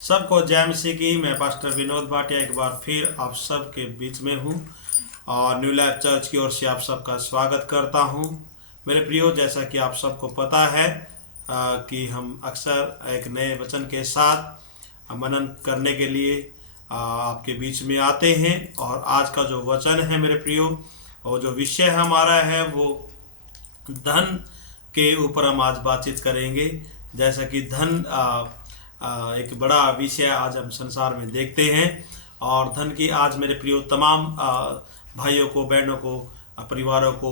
सबको जय मसीह की। मैं पास्टर विनोद भाटिया एक बार फिर आप सबके बीच में हूँ और न्यू लाइफ चर्च की ओर से आप सबका स्वागत करता हूँ। मेरे प्रियो, जैसा कि आप सबको पता है कि हम अक्सर एक नए वचन के साथ मनन करने के लिए आपके बीच में आते हैं। और आज का जो वचन है मेरे प्रियो, और जो विषय हमारा है वो धन के ऊपर हम आज बातचीत करेंगे। जैसा कि धन एक बड़ा विषय आज हम संसार में देखते हैं, और धन की आज मेरे प्रियो तमाम भाइयों को, बहनों को, परिवारों को,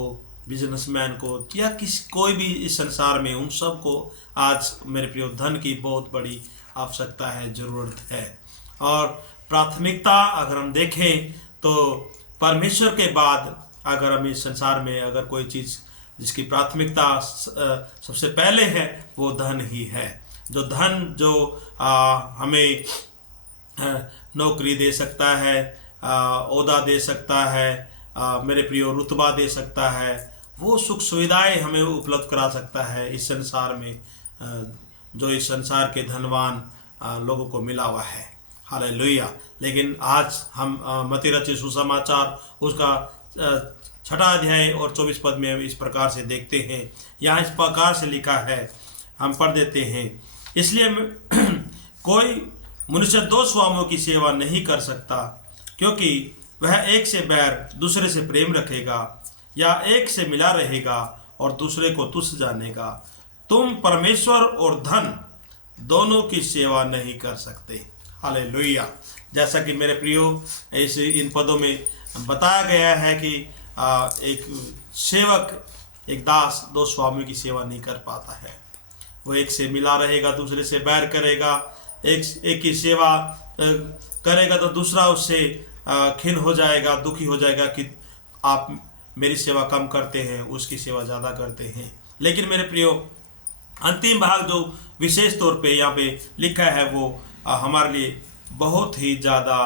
बिजनेसमैन को या कोई भी इस संसार में, उन सब को आज मेरे प्रियो धन की बहुत बड़ी आवश्यकता है, ज़रूरत है। और प्राथमिकता अगर हम देखें तो परमेश्वर के बाद अगर हम इस संसार में अगर कोई चीज़ जिसकी प्राथमिकता सबसे पहले है वो धन ही है। जो धन जो हमें नौकरी दे सकता है, ओहदा दे सकता है, मेरे प्रियो रुतबा दे सकता है, वो सुख सुविधाएं हमें उपलब्ध करा सकता है इस संसार में, जो इस संसार के धनवान लोगों को मिला हुआ है। हालेलुया। लेकिन आज हम मत्ती रचित सुसमाचार उसका 6 अध्याय और 24 पद में इस प्रकार से देखते हैं। यहाँ इस प्रकार से लिखा है, हम पढ़ देते हैं। इसलिए कोई मनुष्य 2 स्वामियों की सेवा नहीं कर सकता, क्योंकि वह एक से बैर दूसरे से प्रेम रखेगा, या एक से मिला रहेगा और दूसरे को तुच्छ जानेगा। तुम परमेश्वर और धन दोनों की सेवा नहीं कर सकते। हालेलुया। जैसा कि मेरे प्रियो इन पदों में बताया गया है कि एक सेवक, एक दास 2 स्वामियों की सेवा नहीं कर पाता है। वो एक से मिला रहेगा, दूसरे से बैर करेगा। एक की सेवा करेगा तो दूसरा उससे खिन्न हो जाएगा, दुखी हो जाएगा कि आप मेरी सेवा कम करते हैं, उसकी सेवा ज़्यादा करते हैं। लेकिन मेरे प्रियो, अंतिम भाग जो विशेष तौर पे यहाँ पे लिखा है वो हमारे लिए बहुत ही ज़्यादा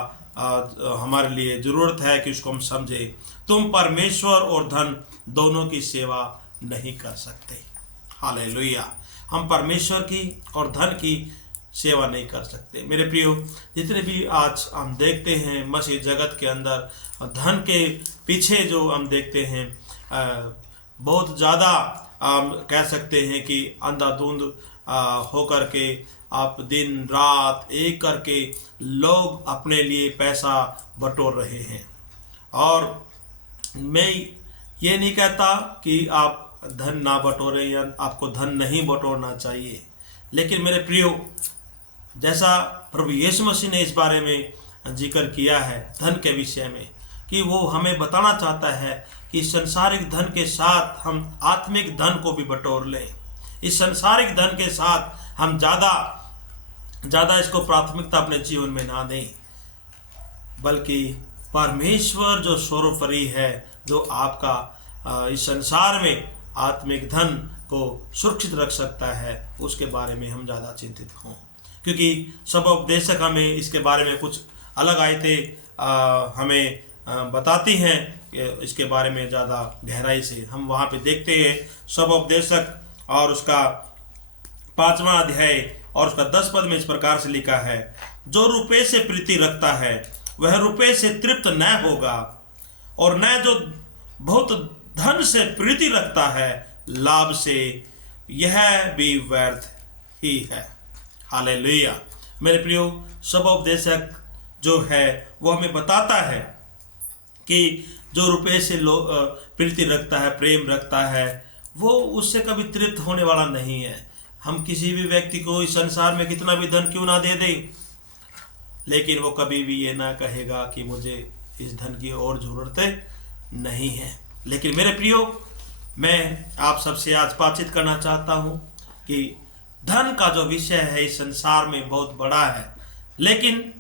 हमारे लिए ज़रूरत है कि उसको हम समझें। तुम परमेश्वर और धन दोनों की सेवा नहीं कर सकते। हालेलुया। हम परमेश्वर की और धन की सेवा नहीं कर सकते। मेरे प्रियो, जितने भी आज हम देखते हैं मसीह जगत के अंदर धन के पीछे जो हम देखते हैं, बहुत ज़्यादा कह सकते हैं कि अंधाधुंध होकर के आप दिन रात एक करके लोग अपने लिए पैसा बटोर रहे हैं। और मैं ये नहीं कहता कि आप धन ना बटोरें या आपको धन नहीं बटोरना चाहिए, लेकिन मेरे प्रियो, जैसा प्रभु यीशु मसीह ने इस बारे में जिक्र किया है धन के विषय में, कि वो हमें बताना चाहता है कि संसारिक धन के साथ हम आत्मिक धन को भी बटोर लें। इस संसारिक धन के साथ हम ज़्यादा इसको प्राथमिकता अपने जीवन में ना दें, बल्कि परमेश्वर जो सर्वोपरि है, जो आपका इस संसार में आत्मिक धन को सुरक्षित रख सकता है, उसके बारे में हम ज़्यादा चिंतित हों। क्योंकि सब उपदेशक हमें इसके बारे में कुछ अलग आयतें हमें बताती हैं, इसके बारे में ज़्यादा गहराई से हम वहाँ पे देखते हैं। सब उपदेशक और उसका 5वां अध्याय और उसका 10 पद में इस प्रकार से लिखा है, जो रुपये से प्रीति रखता है वह रुपये से तृप्त न होगा, और न जो बहुत धन से प्रीति रखता है लाभ से, यह भी व्यर्थ ही है। हालेलुया। मेरे प्रियो, सब उपदेशक जो है वो हमें बताता है कि जो रुपये से प्रीति रखता है, प्रेम रखता है, वो उससे कभी तृप्त होने वाला नहीं है। हम किसी भी व्यक्ति को इस संसार में कितना भी धन क्यों ना दे दें, लेकिन वो कभी भी ये ना कहेगा कि मुझे इस धन की और ज़रूरत नहीं है। लेकिन मेरे प्रियो, मैं आप सबसे आज बातचीत करना चाहता हूँ कि धन का जो विषय है इस संसार में बहुत बड़ा है, लेकिन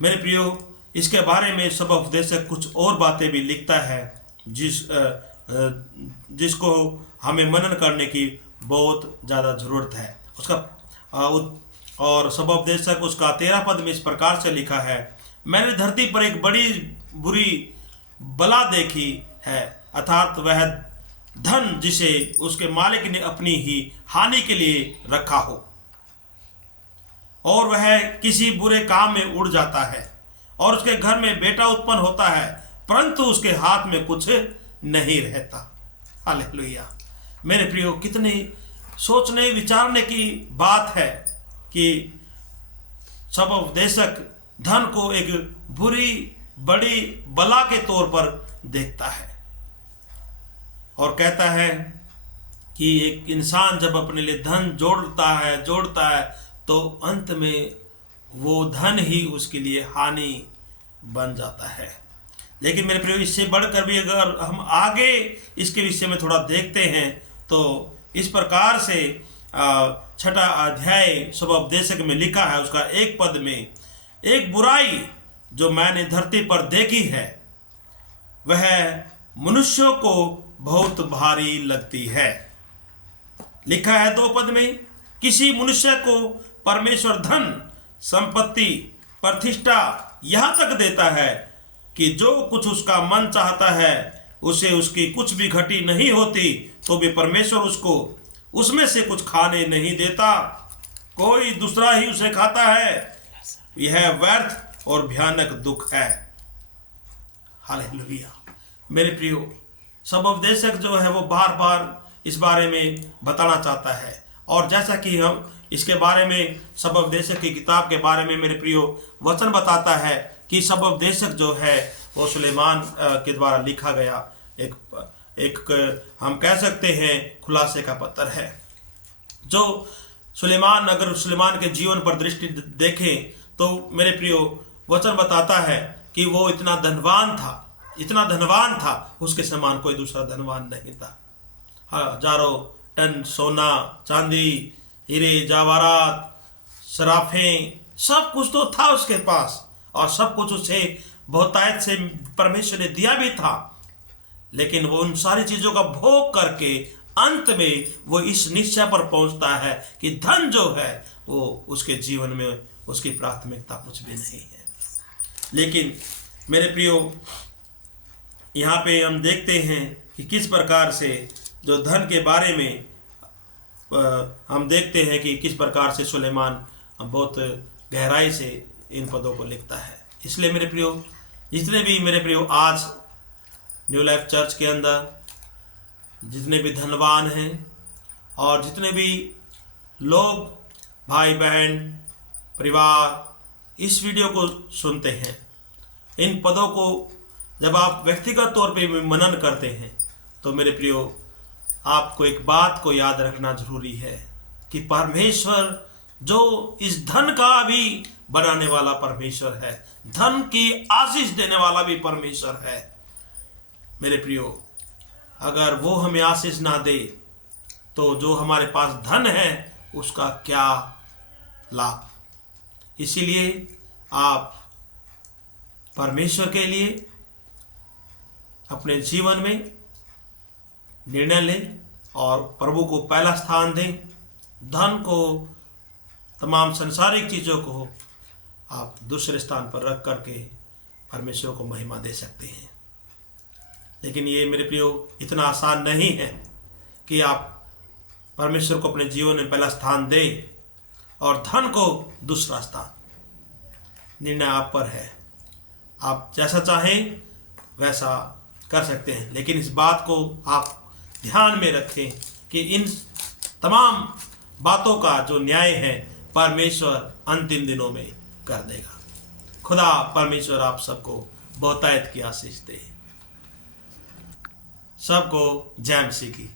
मेरे प्रियो, इसके बारे में सब उपदेशक कुछ और बातें भी लिखता है जिसको हमें मनन करने की बहुत ज़्यादा ज़रूरत है। उसका और सब उपदेशक उसका 13 पद में इस प्रकार से लिखा है, मैंने धरती पर एक बड़ी बुरी बला देखी है, अर्थात वह धन जिसे उसके मालिक ने अपनी ही हानि के लिए रखा हो और वह किसी बुरे काम में उड़ जाता है और उसके घर में बेटा उत्पन्न होता है, परंतु उसके हाथ में कुछ नहीं रहता। हालेलुया। मेरे प्रियो, कितनी सोचने विचारने की बात है कि सब उपदेशक धन को एक बुरी बड़ी बला के तौर पर देखता है और कहता है कि एक इंसान जब अपने लिए धन जोड़ता है तो अंत में वो धन ही उसके लिए हानि बन जाता है। लेकिन मेरे प्रियो, इससे बढ़कर भी अगर हम आगे इसके विषय में थोड़ा देखते हैं तो इस प्रकार से 6वां अध्याय सुबोपदेशक में लिखा है, उसका 1 पद में, एक बुराई जो मैंने धरती पर देखी है वह मनुष्यों को बहुत भारी लगती है। लिखा है 2 पद में, किसी मनुष्य को परमेश्वर धन, संपत्ति, प्रतिष्ठा यहाँ तक देता है कि जो कुछ उसका मन चाहता है उसे उसकी कुछ भी घटी नहीं होती, तो भी परमेश्वर उसको उसमें से कुछ खाने नहीं देता, कोई दूसरा ही उसे खाता है। यह व्यर्थ और भयानक दुख है। हालेलुया। मेरे प्रियो, सब उपदेशक जो है वो बार बार इस बारे में बताना चाहता है, और जैसा कि हम इसके बारे में सब उपदेशक की किताब के बारे में मेरे प्रियो वचन बताता है कि सब उपदेशक जो है वो सुलेमान के द्वारा लिखा गया एक हम कह सकते हैं खुलासे का पत्र है। जो सुलेमान, अगर सुलेमान के जीवन पर दृष्टि देखें तो मेरे प्रियो वचन बताता है कि वो इतना धनवान था, उसके समान कोई दूसरा धनवान नहीं था। हजारों टन सोना, चांदी, हीरे जवाहरात, सराफें, सब कुछ तो था उसके पास, और सब कुछ उसे बहुतायत से परमेश्वर ने दिया भी था। लेकिन वो उन सारी चीजों का भोग करके अंत में वो इस निश्चय पर पहुंचता है कि धन जो है वो उसके जीवन में उसकी प्राथमिकता कुछ भी नहीं है। लेकिन मेरे प्रियो, यहाँ पे हम देखते हैं कि किस प्रकार से जो धन के बारे में हम देखते हैं कि किस प्रकार से सुलेमान बहुत गहराई से इन पदों को लिखता है। इसलिए मेरे प्रियो, जितने भी मेरे प्रियो आज न्यू लाइफ चर्च के अंदर जितने भी धनवान हैं और जितने भी लोग, भाई बहन, परिवार इस वीडियो को सुनते हैं, इन पदों को जब आप व्यक्तिगत तौर पे मनन करते हैं तो मेरे प्रियो, आपको एक बात को याद रखना जरूरी है कि परमेश्वर जो इस धन का भी बनाने वाला परमेश्वर है, धन की आशीष देने वाला भी परमेश्वर है। मेरे प्रियो, अगर वो हमें आशीष ना दे तो जो हमारे पास धन है उसका क्या लाभ। इसीलिए आप परमेश्वर के लिए अपने जीवन में निर्णय लें और प्रभु को पहला स्थान दें। धन को, तमाम संसारिक चीज़ों को आप दूसरे स्थान पर रख करके परमेश्वर को महिमा दे सकते हैं। लेकिन ये मेरे प्रियो इतना आसान नहीं है कि आप परमेश्वर को अपने जीवन में पहला स्थान दें और धन को दूसरा स्थान। निर्णय आप पर है, आप जैसा चाहें वैसा कर सकते हैं। लेकिन इस बात को आप ध्यान में रखें कि इन तमाम बातों का जो न्याय है परमेश्वर अंतिम दिनों में कर देगा। खुदा परमेश्वर आप सबको बहुतायत की आशीष दे। सबको जय मसीह की।